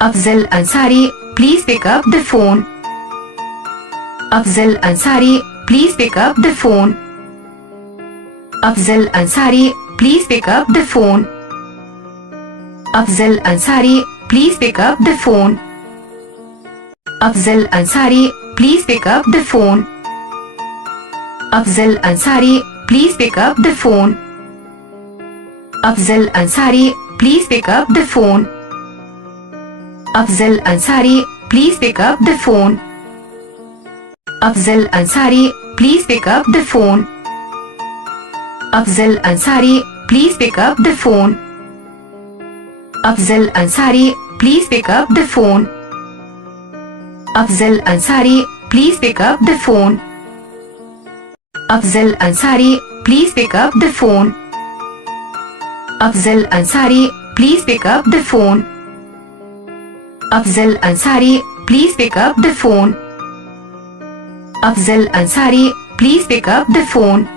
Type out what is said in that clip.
Afzal Ansari, please pick up the phone. Afzal Ansari, please pick up the phone. Afzal Ansari, please pick up the phone. Afzal Ansari, please pick up the phone. Afzal Ansari, please pick up the phone. Afzal Ansari, please pick up the phone. Afzal Ansari, please pick up the phone. Afzal Ansari, please pick up the phone. Afzal Ansari, please pick up the phone. Afzal Ansari, please pick up the phone. Afzal Ansari, please pick up the phone. Afzal Ansari, please pick up the phone. Afzal Ansari, please pick up the phone. Afzal Ansari, please pick up the phone. Afzal Ansari, please pick up the phone. Afzal Ansari, please pick up the phone.